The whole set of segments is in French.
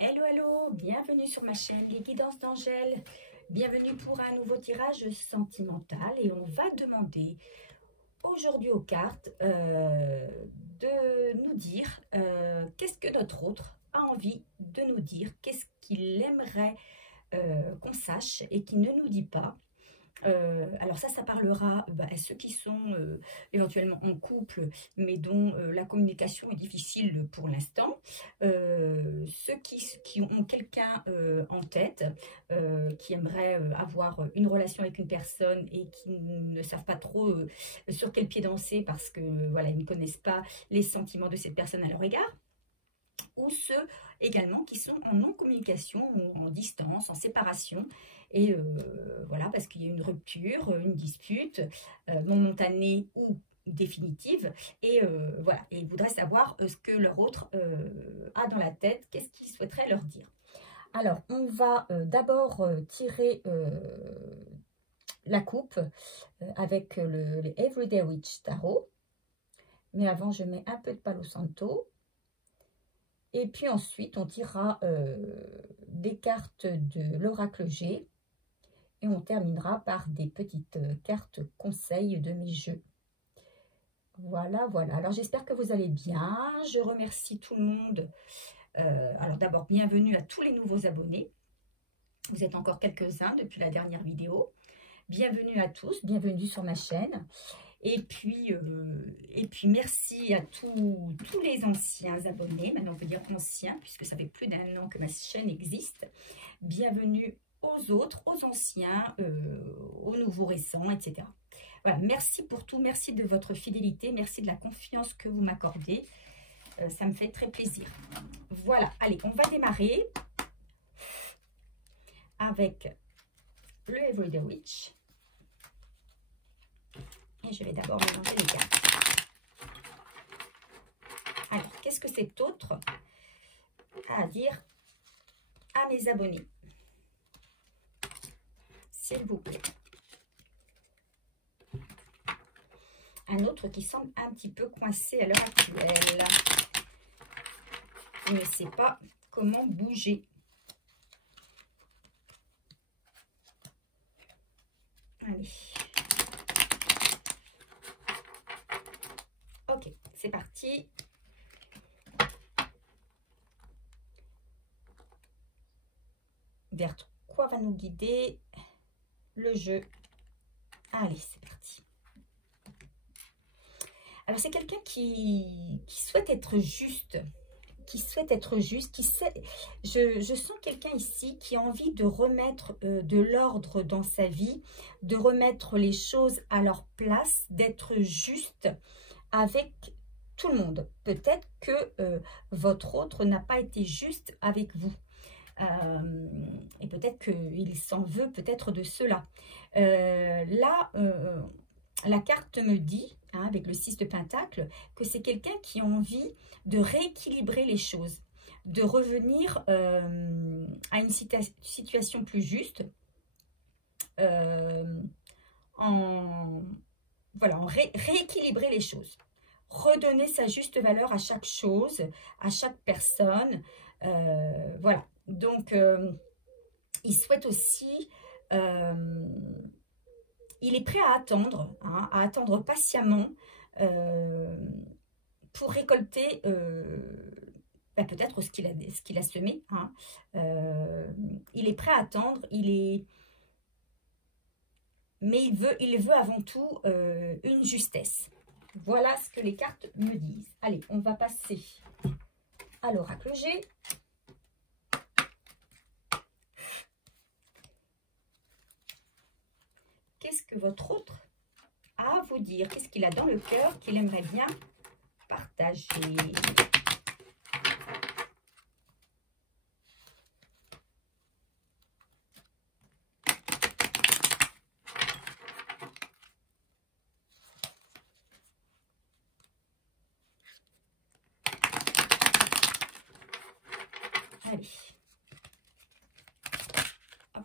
Hello, hello, bienvenue sur ma chaîne Les Guidances d'Angèle. Bienvenue pour un nouveau tirage sentimental et on va demander aujourd'hui aux cartes de nous dire qu'est-ce que notre autre a envie de nous dire, qu'est-ce qu'il aimerait qu'on sache et qu'il ne nous dit pas. Alors ça parlera à ceux qui sont éventuellement en couple, mais dont la communication est difficile pour l'instant. Ceux qui ont quelqu'un en tête, qui aimeraient avoir une relation avec une personne et qui ne savent pas trop sur quel pied danser parce que voilà, ils ne connaissent pas les sentiments de cette personne à leur égard. Ou ceux également qui sont en non-communication ou en distance, en séparation. Et voilà, parce qu'il y a une rupture, une dispute, momentanée ou définitive. Et voilà, et ils voudraient savoir ce que leur autre a dans la tête, qu'est-ce qu'ils souhaiteraient leur dire. Alors, on va d'abord tirer la coupe avec le Everyday Witch Tarot. Mais avant, je mets un peu de Palo Santo. Et puis ensuite, on tirera des cartes de l'oracle G. Et on terminera par des petites cartes conseils de mes jeux. Voilà, voilà. Alors, j'espère que vous allez bien. Je remercie tout le monde. Alors, d'abord, bienvenue à tous les nouveaux abonnés. Vous êtes encore quelques-uns depuis la dernière vidéo. Bienvenue à tous. Bienvenue sur ma chaîne. Et puis merci à tous les anciens abonnés. Maintenant, on peut dire anciens, puisque ça fait plus d'1 an que ma chaîne existe. Bienvenue aux autres, aux anciens, aux nouveaux récents, etc. Voilà, merci pour tout. Merci de votre fidélité. Merci de la confiance que vous m'accordez. Ça me fait très plaisir. Voilà, allez, on va démarrer avec le Everyday Witch. Et je vais d'abord mélanger les cartes. Alors, qu'est-ce que cet autre a à dire à mes abonnés? S'il vous plaît. Un autre qui semble un petit peu coincé à l'heure actuelle. Il ne sait pas comment bouger. Allez. Ok, c'est parti. Vers quoi va nous guider le jeu? Allez, c'est parti. Alors, c'est quelqu'un qui souhaite être juste, qui sait, je sens quelqu'un ici qui a envie de remettre de l'ordre dans sa vie, de remettre les choses à leur place, d'être juste avec tout le monde. Peut-être que votre autre n'a pas été juste avec vous. Et peut-être qu'il s'en veut peut-être de cela. Là, la carte me dit, hein, avec le 6 de Pentacle, que c'est quelqu'un qui a envie de rééquilibrer les choses, de revenir à une situation plus juste, rééquilibrer les choses, redonner sa juste valeur à chaque chose, à chaque personne. Voilà. Donc, il souhaite aussi, il est prêt à attendre, hein, à attendre patiemment pour récolter peut-être ce qu'il a semé. Hein. Il est prêt à attendre, mais il veut avant tout une justesse. Voilà ce que les cartes me disent. Allez, on va passer à l'oracle G. Qu'est-ce que votre autre a à vous dire? Qu'est-ce qu'il a dans le cœur qu'il aimerait bien partager? Allez. Hop.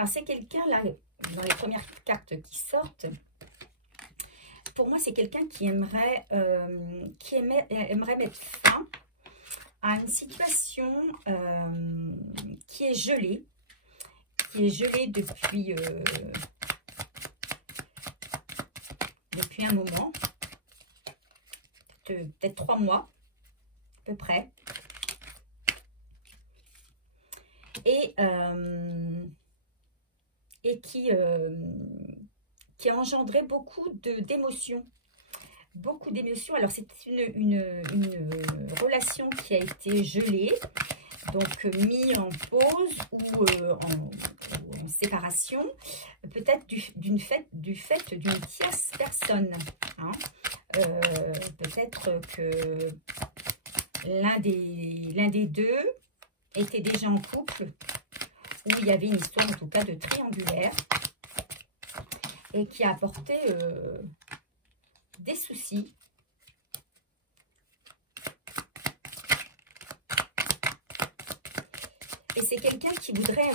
Alors, c'est quelqu'un, là, dans les premières cartes qui sortent, pour moi, c'est quelqu'un qui aimerait mettre fin à une situation qui est gelée depuis un moment, peut-être 3 mois, à peu près. Et qui a engendré beaucoup d'émotions. Beaucoup d'émotions. Alors, c'est une relation qui a été gelée, donc mis en pause ou en séparation, peut-être du fait d'une tierce personne. Hein. Peut-être que l'un des deux était déjà en couple, où il y avait une histoire en tout cas de triangulaire, et qui a apporté des soucis. Et c'est quelqu'un qui voudrait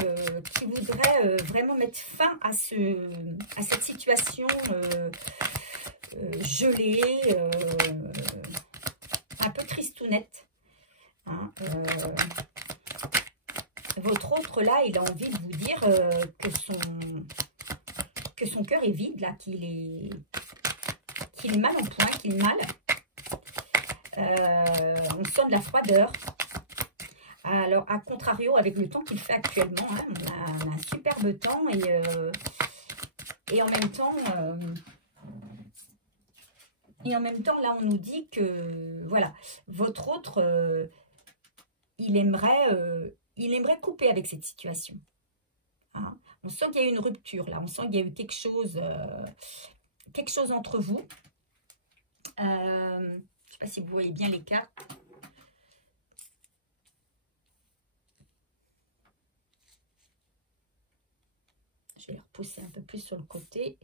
vraiment mettre fin à cette situation gelée, un peu tristounette. Hein, votre autre, là, il a envie de vous dire que son cœur est vide, là, qu'il est mal en point, qu'il est mal. On sent de la froideur. Alors, à contrario, avec le temps qu'il fait actuellement, hein, on a un superbe temps et en même temps, là, on nous dit que, voilà, votre autre, il aimerait couper avec cette situation. Hein. On sent qu'il y a eu une rupture, là. On sent qu'il y a eu quelque chose entre vous. Je ne sais pas si vous voyez bien les cartes. Je vais les repousser un peu plus sur le côté.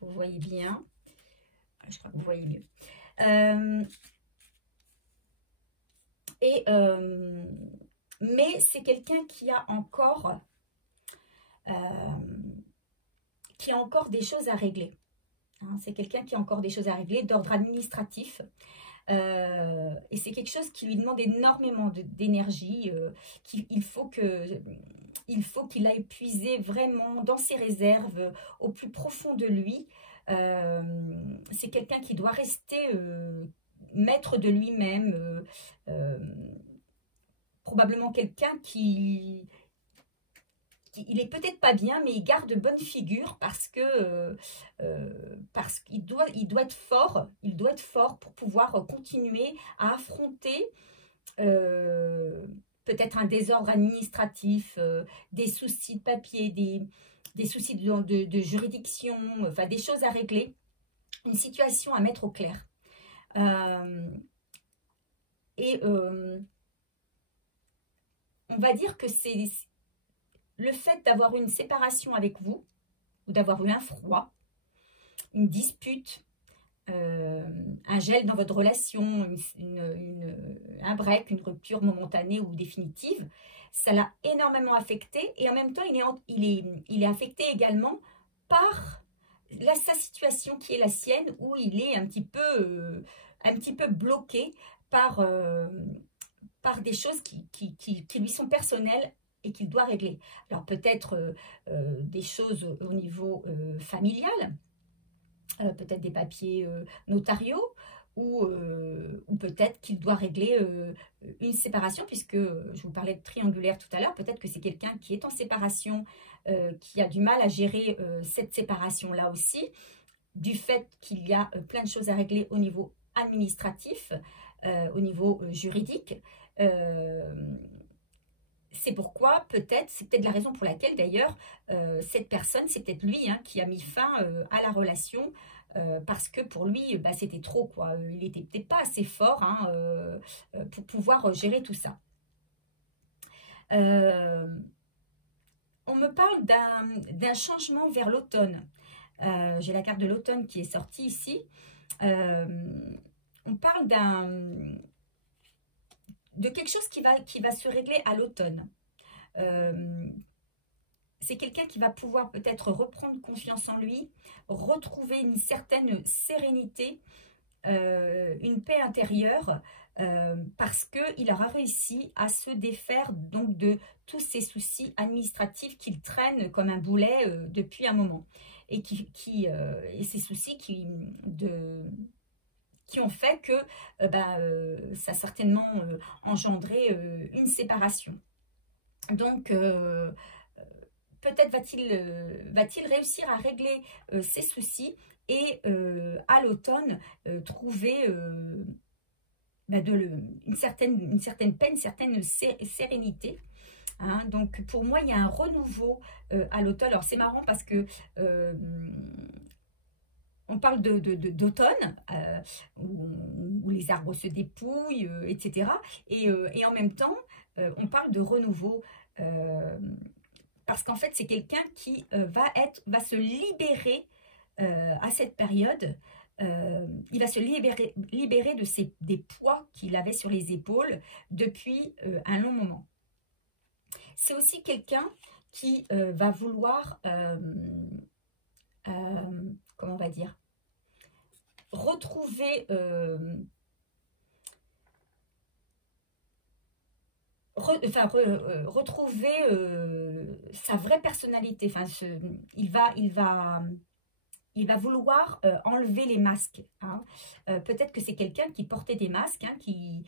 Vous voyez bien. Je crois que vous voyez mieux. Mais c'est quelqu'un qui a encore des choses à régler. Hein, c'est quelqu'un qui a encore des choses à régler d'ordre administratif. Et c'est quelque chose qui lui demande énormément d'énergie. Il faut qu'il aille puiser vraiment dans ses réserves, au plus profond de lui. C'est quelqu'un qui doit rester maître de lui-même. Probablement quelqu'un il est peut-être pas bien, mais il garde bonne figure parce qu'il doit être fort. Il doit être fort pour pouvoir continuer à affronter peut-être un désordre administratif, des soucis de papier, des soucis de juridiction, enfin des choses à régler, une situation à mettre au clair. On va dire que c'est le fait d'avoir une séparation avec vous, ou d'avoir eu un froid, une dispute, un gel dans votre relation, un break, une rupture momentanée ou définitive, ça l'a énormément affecté. Et en même temps, il est affecté également par sa situation qui est la sienne, où il est un petit peu bloqué par des choses qui lui sont personnelles et qu'il doit régler. Alors peut-être des choses au niveau familial, peut-être des papiers notariaux, ou peut-être qu'il doit régler une séparation, puisque je vous parlais de triangulaire tout à l'heure. Peut-être que c'est quelqu'un qui est en séparation, qui a du mal à gérer cette séparation-là aussi, du fait qu'il y a plein de choses à régler au niveau administratif, au niveau juridique. C'est pourquoi c'est peut-être la raison pour laquelle d'ailleurs cette personne, c'est peut-être lui qui a mis fin à la relation, parce que pour lui c'était trop, quoi. Il n'était peut-être pas assez fort pour pouvoir gérer tout ça. On me parle d'un changement vers l'automne. J'ai la carte de l'automne qui est sortie ici. On parle de quelque chose qui va se régler à l'automne. c'est quelqu'un qui va pouvoir peut-être reprendre confiance en lui, retrouver une certaine sérénité, une paix intérieure, parce qu'il aura réussi à se défaire donc de tous ces soucis administratifs qu'il traîne comme un boulet depuis un moment. Et, et ces soucis qui ont fait que ça a certainement engendré une séparation. Donc, peut-être va-t-il réussir à régler ses soucis et à l'automne trouver une certaine paix, une certaine sérénité. Hein. Donc pour moi, il y a un renouveau à l'automne. Alors c'est marrant parce que on parle d'automne, où les arbres se dépouillent, etc. Et en même temps, on parle de renouveau. Parce qu'en fait, c'est quelqu'un qui va se libérer à cette période. Il va se libérer des poids qu'il avait sur les épaules depuis un long moment. C'est aussi quelqu'un qui va vouloir, comment on va dire, retrouver retrouver sa vraie personnalité. Enfin, il va vouloir enlever les masques. Hein. Peut-être que c'est quelqu'un qui portait des masques, hein, qui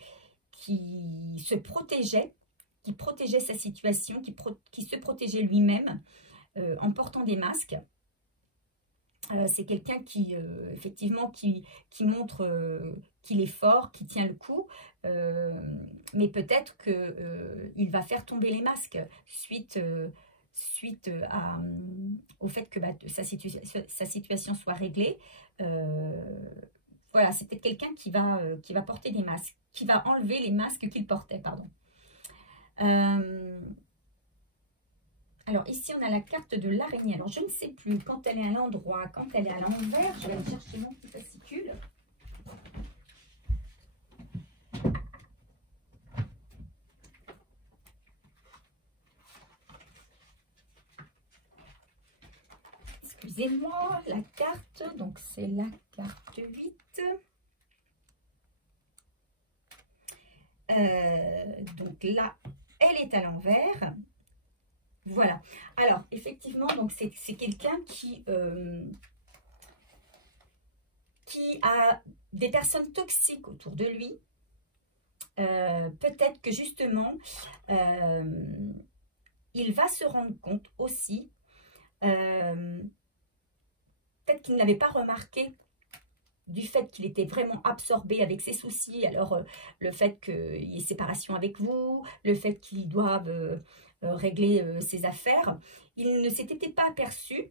se protégeait, qui protégeait sa situation, qui se protégeait lui-même en portant des masques. C'est quelqu'un qui, effectivement, qui montre qu'il est fort, qui tient le coup, mais peut-être qu'il va faire tomber les masques suite au fait que sa situation soit réglée. Voilà, c'était quelqu'un qui va porter des masques, qui va enlever les masques qu'il portait, pardon. Alors ici, on a la carte de l'araignée. Alors, je ne sais plus quand elle est à l'endroit, quand elle est à l'envers. Je vais aller chercher mon petit fascicule. Excusez-moi, la carte. Donc, c'est la carte 8. Donc là, elle est à l'envers. Voilà. Alors, effectivement, donc c'est quelqu'un qui a des personnes toxiques autour de lui. Peut-être que justement, il va se rendre compte aussi, peut-être qu'il n'avait pas remarqué du fait qu'il était vraiment absorbé avec ses soucis. Alors, le fait qu'il y ait séparation avec vous, le fait qu'il doive régler ses affaires, il ne s'était pas aperçu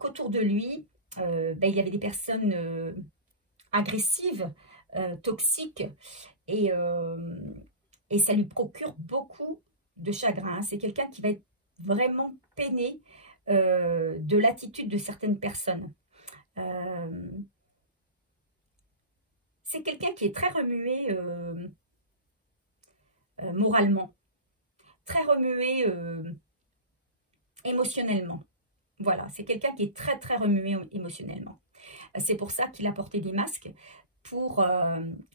qu'autour de lui, il y avait des personnes agressives, toxiques, et ça lui procure beaucoup de chagrin. C'est quelqu'un qui va être vraiment peiné de l'attitude de certaines personnes. C'est quelqu'un qui est très remué moralement, très remué émotionnellement. Voilà, c'est quelqu'un qui est très très remué émotionnellement. C'est pour ça qu'il a porté des masques, pour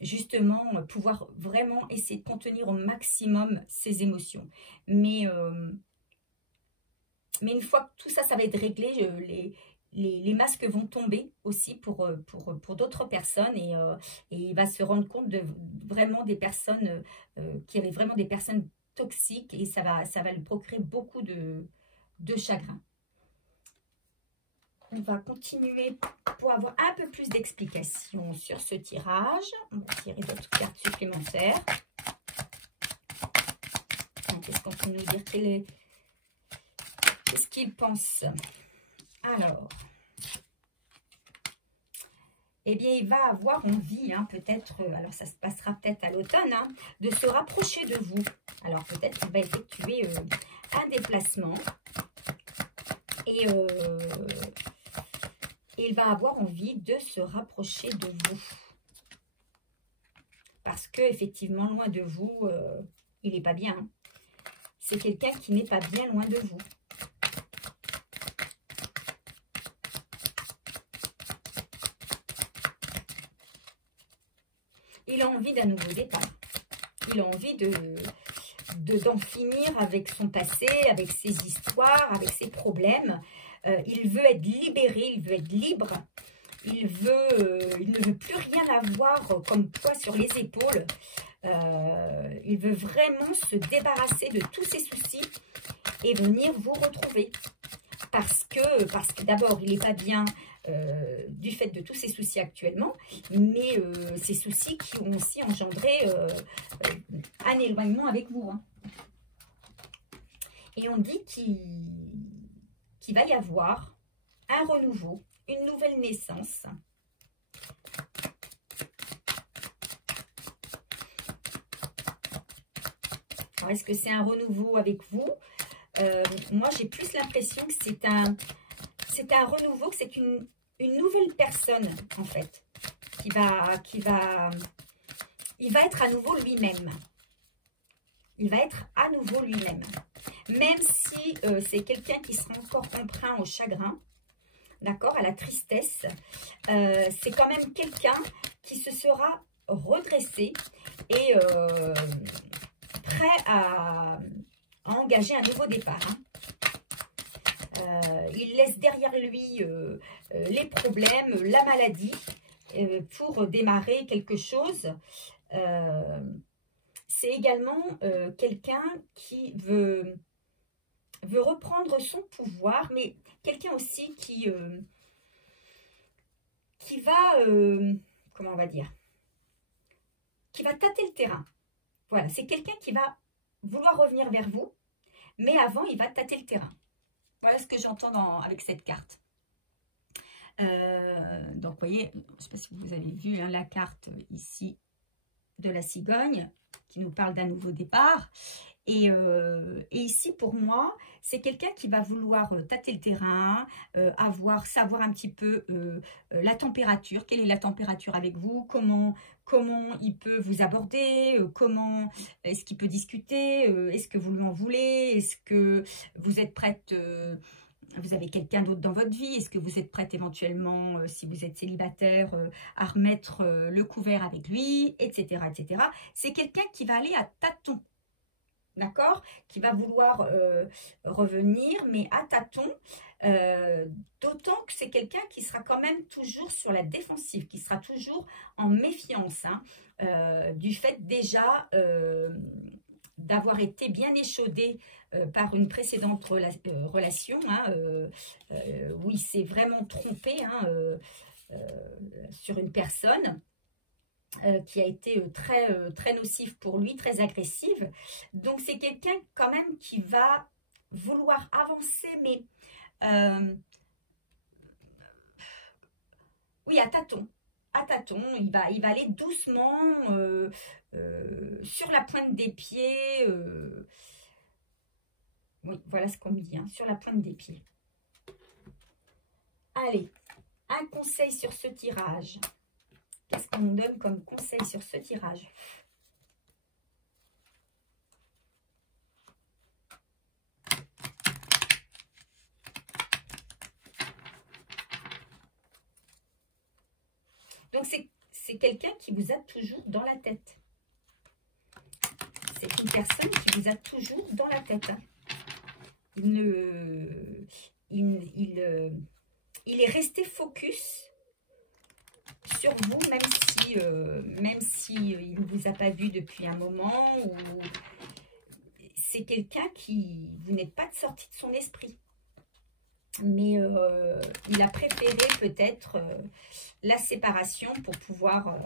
justement pouvoir vraiment essayer de contenir au maximum ses émotions. Mais une fois que tout ça, ça va être réglé, les masques vont tomber aussi pour d'autres personnes, et il va se rendre compte de vraiment des personnes qui avaient vraiment des personnes toxiques, et ça va lui procurer beaucoup de chagrin. On va continuer pour avoir un peu plus d'explications sur ce tirage. On va tirer d'autres cartes supplémentaires. Qu'est-ce qu'on peut nous dire? Qu'est-ce qu'il pense? Alors, eh bien, il va avoir envie, hein, peut-être, alors ça se passera peut-être à l'automne, hein, de se rapprocher de vous. Alors, peut-être qu'il va effectuer un déplacement, et il va avoir envie de se rapprocher de vous. Parce que, effectivement, loin de vous, il n'est pas bien. C'est quelqu'un qui n'est pas bien loin de vous. il a envie d'un nouveau départ. Il a envie d'en finir avec son passé, avec ses histoires, avec ses problèmes. Il veut être libéré, il veut être libre. Il ne veut plus rien avoir comme poids sur les épaules. Il veut vraiment se débarrasser de tous ses soucis et venir vous retrouver. Parce que d'abord, il n'est pas bien du fait de tous ses soucis actuellement, mais ces soucis qui ont aussi engendré un éloignement avec vous. Hein. Et on dit qu'il va y avoir un renouveau, une nouvelle naissance. Alors, est-ce que c'est un renouveau avec vous? Moi, j'ai plus l'impression que c'est un renouveau, que c'est une nouvelle personne, en fait, il va être à nouveau lui-même. Il va être à nouveau lui-même. Même si c'est quelqu'un qui sera encore emprunt au chagrin, d'accord, à la tristesse, c'est quand même quelqu'un qui se sera redressé et prêt à engager un nouveau départ. Hein. Il laisse derrière lui les problèmes, la maladie, pour démarrer quelque chose. C'est également quelqu'un qui veut reprendre son pouvoir, mais quelqu'un aussi qui va, comment on va dire, qui va tâter le terrain. Voilà, c'est quelqu'un qui va vouloir revenir vers vous, mais avant, il va tâter le terrain. Voilà ce que j'entends avec cette carte. Donc, vous voyez, je ne sais pas si vous avez vu hein, la carte ici de la cigogne qui nous parle d'un nouveau départ. Et ici, pour moi, c'est quelqu'un qui va vouloir tâter le terrain, savoir un petit peu la température. Quelle est la température avec vous? Comment il peut vous aborder? Comment est-ce qu'il peut discuter? Est-ce que vous lui en voulez? Est-ce que vous êtes prête vous avez quelqu'un d'autre dans votre vie? Est-ce que vous êtes prête éventuellement, si vous êtes célibataire, à remettre le couvert avec lui, etc. etc. C'est quelqu'un qui va aller à tâtons. D'accord, qui va vouloir revenir, mais à tâtons, d'autant que c'est quelqu'un qui sera quand même toujours sur la défensive, qui sera toujours en méfiance, hein, du fait déjà d'avoir été bien échaudé par une précédente relation, hein, où il s'est vraiment trompé hein, sur une personne. Qui a été très nocif pour lui, très agressive. Donc, c'est quelqu'un quand même qui va vouloir avancer, mais oui, à tâtons. À tâtons, il va aller doucement, sur la pointe des pieds. Oui, voilà ce qu'on me dit, hein, sur la pointe des pieds. Allez, un conseil sur ce tirage. Qu'est-ce qu'on nous donne comme conseil sur ce tirage? Donc, c'est quelqu'un qui vous a toujours dans la tête. C'est une personne qui vous a toujours dans la tête. Hein. Il est resté focus sur vous, même si il ne vous a pas vu depuis un moment, ou c'est quelqu'un qui, vous n'êtes pas sorti de son esprit, mais il a préféré peut-être la séparation pour pouvoir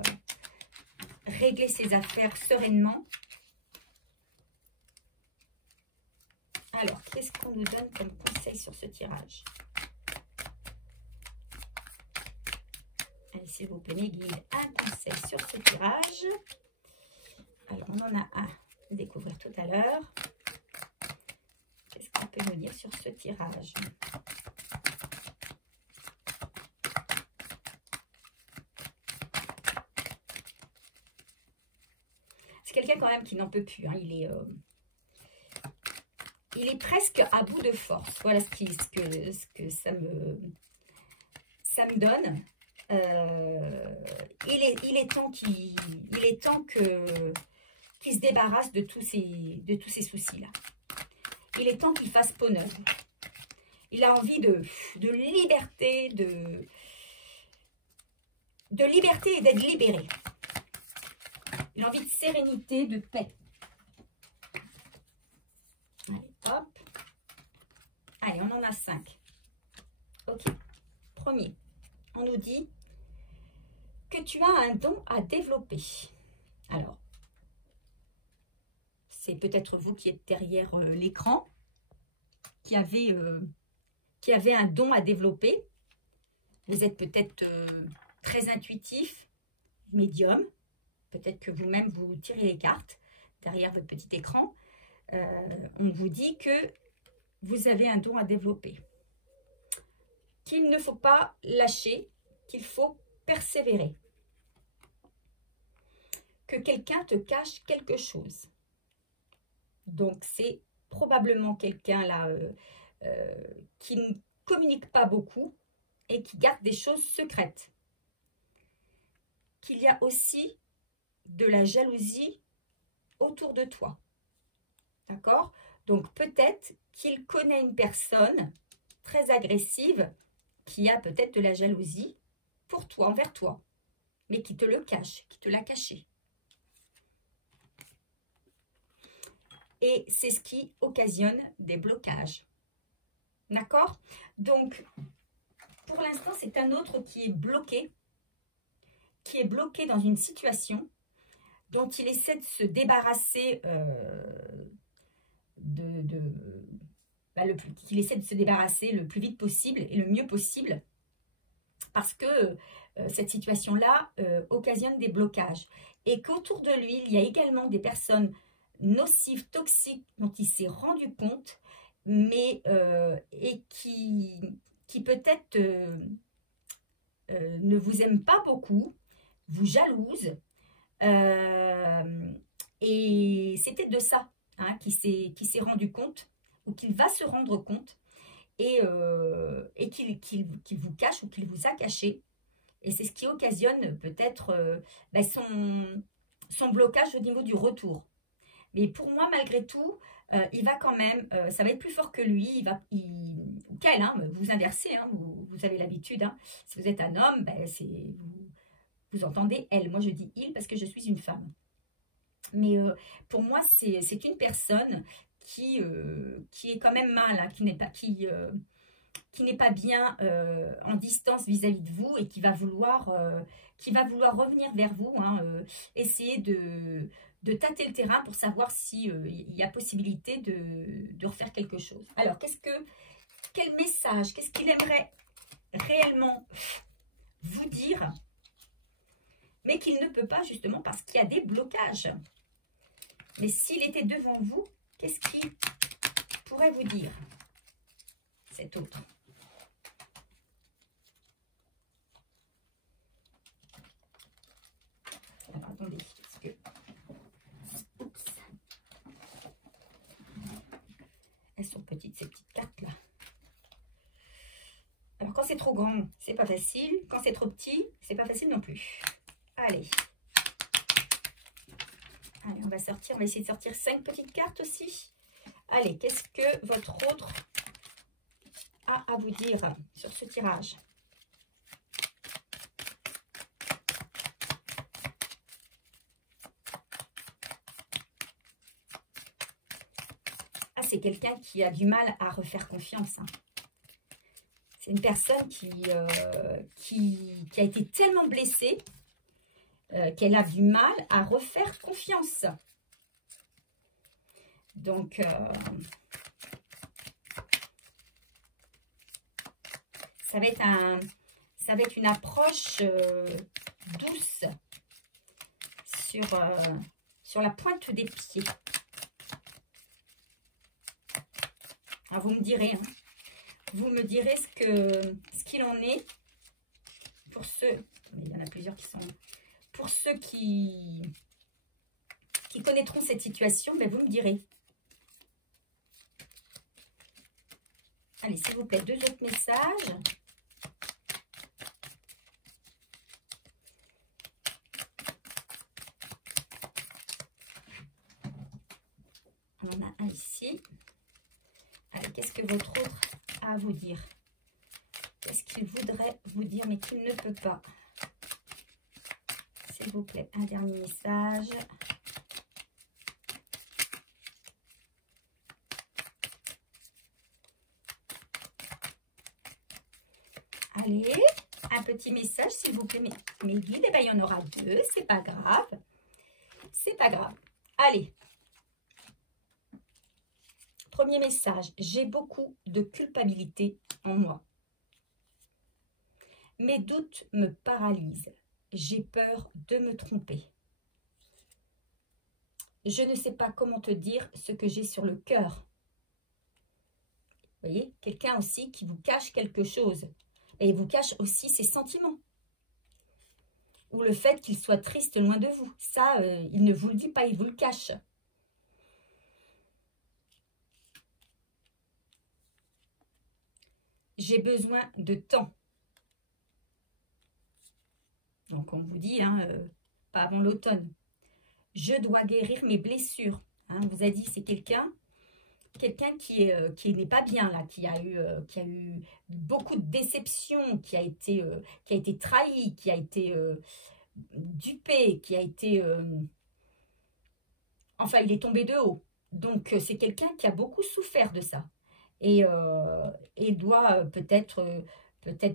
régler ses affaires sereinement. Alors, qu'est-ce qu'on nous donne comme conseil sur ce tirage? Allez, s'il vous plaît, mes guides, un conseil sur ce tirage. Alors, on en a un à découvrir tout à l'heure. Qu'est-ce qu'on peut nous dire sur ce tirage? C'est quelqu'un quand même qui n'en peut plus. Hein. Il est presque à bout de force. Voilà ce que ça me donne. il est temps qu'il se débarrasse de tous ces soucis-là. Il est temps qu'il fasse peau neuve. Il a envie de liberté, de liberté et d'être libéré. Il a envie de sérénité, de paix. Allez, hop. Allez, on en a 5. Ok. Premier, on nous dit que tu as un don à développer. Alors, c'est peut-être vous qui êtes derrière l'écran, qui avez un don à développer. Vous êtes peut-être très intuitif, médium. Peut-être que vous-même, vous tirez les cartes derrière votre petit écran. On vous dit que vous avez un don à développer. Qu'il ne faut pas lâcher, qu'il faut persévérer. Que quelqu'un te cache quelque chose. Donc, c'est probablement quelqu'un là qui ne communique pas beaucoup et qui garde des choses secrètes. Qu'il y a aussi de la jalousie autour de toi. D'accord? Donc, peut-être qu'il connaît une personne très agressive qui a peut-être de la jalousie pour toi, envers toi, mais qui te le cache, qui te l'a caché. Et c'est ce qui occasionne des blocages. D'accord? Donc, pour l'instant, c'est un autre qui est bloqué dans une situation dont il essaie de se débarrasser qu'il essaie de se débarrasser le plus vite possible et le mieux possible, parce que cette situation-là occasionne des blocages. Et qu'autour de lui, il y a également des personnes nocives, toxiques, dont il s'est rendu compte, mais et qui peut-être ne vous aiment pas beaucoup, vous jalousent, et c'était de ça hein, qui s'est rendu compte, ou qu'il va se rendre compte, et qu'il vous cache ou qu'il vous a caché. Et c'est ce qui occasionne peut-être son blocage au niveau du retour. Mais pour moi, malgré tout, il va quand même, ça va être plus fort que lui, ou qu'elle, hein, vous inversez, hein, vous avez l'habitude. Hein. Si vous êtes un homme, vous entendez elle. Moi, je dis il parce que je suis une femme. Mais pour moi, c'est une personne qui est quand même mal, hein, qui n'est pas bien en distance vis-à-vis de vous et qui va vouloir revenir vers vous, hein, essayer de tâter le terrain pour savoir s'il y a possibilité de refaire quelque chose. Alors, quel message, qu'est-ce qu'il aimerait réellement vous dire, mais qu'il ne peut pas justement parce qu'il y a des blocages. Mais s'il était devant vous, qu'est-ce qu'il pourrait vous dire, cet autre? Alors, attendez, parce que... Oups. Elles sont petites, ces petites cartes-là. Alors, quand c'est trop grand, c'est pas facile. Quand c'est trop petit, c'est pas facile non plus. Allez. Allez, on va essayer de sortir 5 petites cartes aussi. Allez, qu'est-ce que votre autre a à vous dire sur ce tirage? Ah, c'est quelqu'un qui a du mal à refaire confiance. Hein. C'est une personne qui a été tellement blessée qu'elle a du mal à refaire confiance. Donc, ça va être une approche douce sur la pointe des pieds. Alors, vous me direz, hein, vous me direz ce qu'il en est pour ceux, il y en a plusieurs qui sont... Pour ceux qui connaîtront cette situation, ben vous me direz. Allez, s'il vous plaît, 2 autres messages. un ici. Allez, qu'est-ce que votre autre a à vous dire? Qu'est-ce qu'il voudrait vous dire, mais qu'il ne peut pas? S'il vous plaît, un dernier message. Allez, un petit message, s'il vous plaît, mes guides. Eh bien, il y en aura 2, c'est pas grave. C'est pas grave. Allez. Premier message, j'ai beaucoup de culpabilité en moi. Mes doutes me paralysent. J'ai peur de me tromper. Je ne sais pas comment te dire ce que j'ai sur le cœur. Vous voyez, quelqu'un aussi qui vous cache quelque chose. Et il vous cache aussi ses sentiments. Ou le fait qu'il soit triste loin de vous. Ça, il ne vous le dit pas, il vous le cache. J'ai besoin de temps. Donc, on vous dit, hein, pas avant l'automne. Je dois guérir mes blessures. Hein, on vous a dit, c'est quelqu'un qui n'est pas bien, là, qui a eu beaucoup de déceptions, qui a été trahi, qui a été dupé, qui a été... enfin, il est tombé de haut. Donc, c'est quelqu'un qui a beaucoup souffert de ça. Et doit peut-être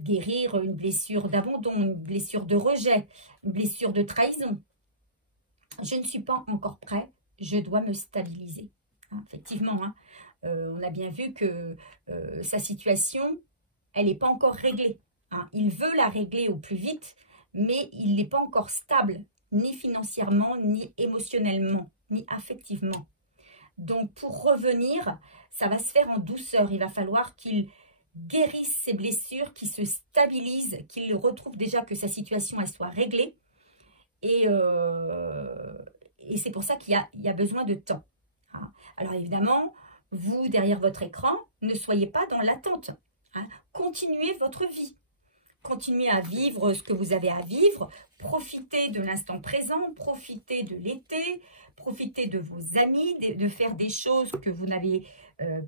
guérir une blessure d'abandon, une blessure de rejet, une blessure de trahison. Je ne suis pas encore prêt, je dois me stabiliser. Hein, effectivement, hein, on a bien vu que sa situation, elle n'est pas encore réglée. Hein. Il veut la régler au plus vite, mais il n'est pas encore stable, ni financièrement, ni émotionnellement, ni affectivement. Donc, pour revenir, ça va se faire en douceur. Il va falloir qu'il guérisse ses blessures, qu'il se stabilise, qu'il retrouve déjà que sa situation elle soit réglée. Et c'est pour ça qu'il y a besoin de temps. Hein. Alors évidemment, vous, derrière votre écran, ne soyez pas dans l'attente. Hein. Continuez votre vie. Continuez à vivre ce que vous avez à vivre. Profitez de l'instant présent, profitez de l'été, profitez de vos amis, de faire des choses que vous n'avez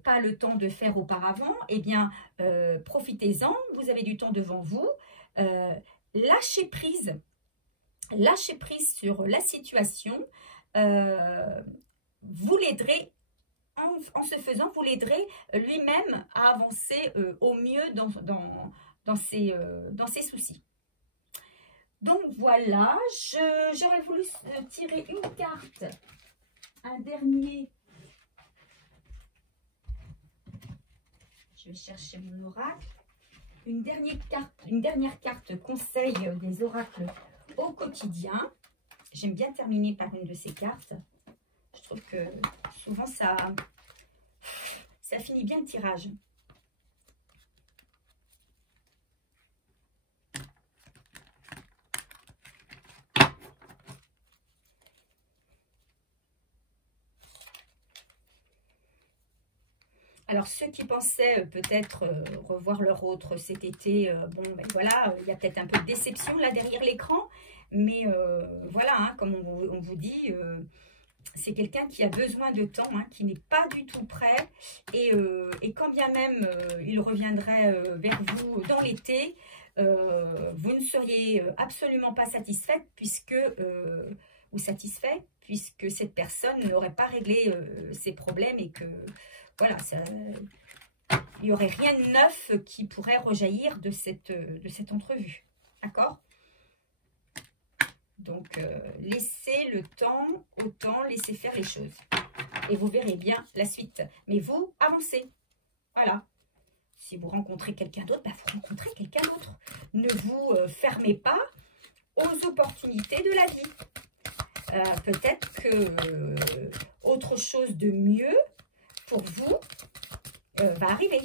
pas le temps de faire auparavant. Eh bien, profitez-en, vous avez du temps devant vous. Lâchez prise sur la situation. Vous l'aiderez, en ce faisant, vous l'aiderez lui-même à avancer au mieux dans ses soucis. Donc voilà, j'aurais voulu tirer une carte, un dernier. Je vais chercher mon oracle. Une dernière carte conseil des oracles au quotidien. J'aime bien terminer par une de ces cartes. Je trouve que souvent ça finit bien le tirage. Alors, ceux qui pensaient peut-être revoir leur autre cet été, bon, ben voilà, il y a peut-être un peu de déception là derrière l'écran. Mais voilà, hein, comme on vous dit, c'est quelqu'un qui a besoin de temps, hein, qui n'est pas du tout prêt. Et quand bien même il reviendrait vers vous dans l'été, vous ne seriez absolument pas satisfaite ou satisfait, puisque cette personne n'aurait pas réglé ses problèmes et que... Voilà, il n'y aurait rien de neuf qui pourrait rejaillir de cette entrevue. D'accord? Donc, laissez le temps au temps, laissez faire les choses. Et vous verrez bien la suite. Mais vous, avancez. Voilà. Si vous rencontrez quelqu'un d'autre, bah, vous rencontrez quelqu'un d'autre. Ne vous fermez pas aux opportunités de la vie. Peut-être que autre chose de mieux pour vous va arriver.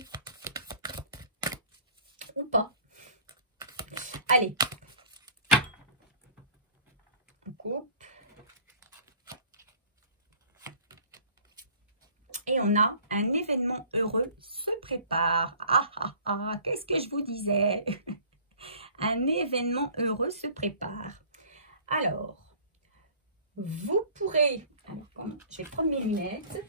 Ou pas. Allez. On coupe. Et on a un événement heureux se prépare. Ah ah ah, qu'est-ce que je vous disais? Un événement heureux se prépare. Alors, vous pourrez... Alors, je vais prendre mes lunettes.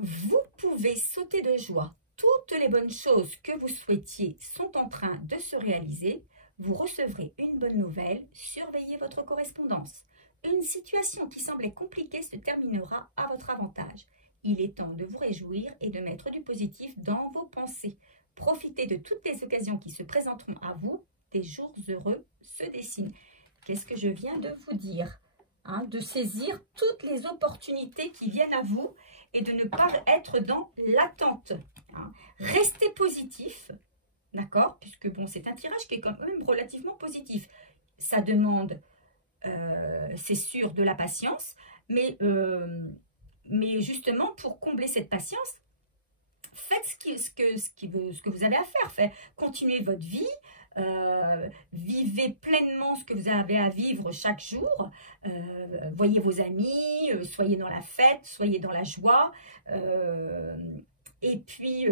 vous pouvez sauter de joie. Toutes les bonnes choses que vous souhaitiez sont en train de se réaliser. Vous recevrez une bonne nouvelle. Surveillez votre correspondance. Une situation qui semblait compliquée se terminera à votre avantage. Il est temps de vous réjouir et de mettre du positif dans vos pensées. Profitez de toutes les occasions qui se présenteront à vous. Des jours heureux se dessinent. Qu'est-ce que je viens de vous dire, hein? De saisir toutes les opportunités qui viennent à vous et de ne pas être dans l'attente. Hein. Restez positif, d'accord? Puisque bon, c'est un tirage qui est quand même relativement positif. Ça demande, c'est sûr, de la patience, mais justement, pour combler cette patience, faites ce que vous avez à faire. Continuez votre vie, vivez pleinement ce que vous avez à vivre chaque jour. Voyez vos amis, soyez dans la fête, soyez dans la joie. Et puis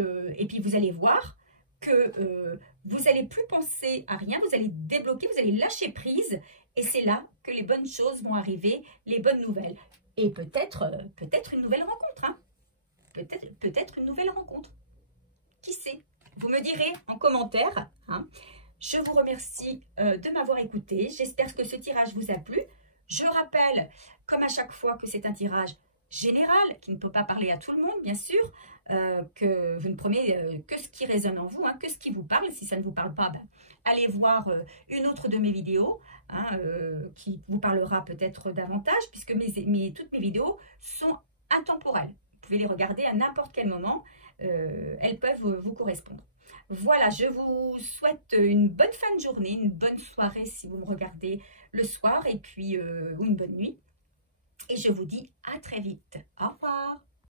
vous allez voir que vous n'allez plus penser à rien, vous allez débloquer, vous allez lâcher prise. Et c'est là que les bonnes choses vont arriver, les bonnes nouvelles. Et peut-être une nouvelle rencontre, hein. Peut-être une nouvelle rencontre. Qui sait? Vous me direz en commentaire. Hein. Je vous remercie de m'avoir écouté. J'espère que ce tirage vous a plu. Je rappelle, comme à chaque fois, que c'est un tirage général, qui ne peut pas parler à tout le monde, bien sûr, que vous ne prenez que ce qui résonne en vous, hein, que ce qui vous parle. Si ça ne vous parle pas, ben, allez voir une autre de mes vidéos, hein, qui vous parlera peut-être davantage, puisque toutes mes vidéos sont intemporelles. Vous pouvez les regarder à n'importe quel moment, elles peuvent vous correspondre. Voilà, je vous souhaite une bonne fin de journée, une bonne soirée si vous me regardez le soir, et puis ou une bonne nuit. Et je vous dis à très vite. Au revoir.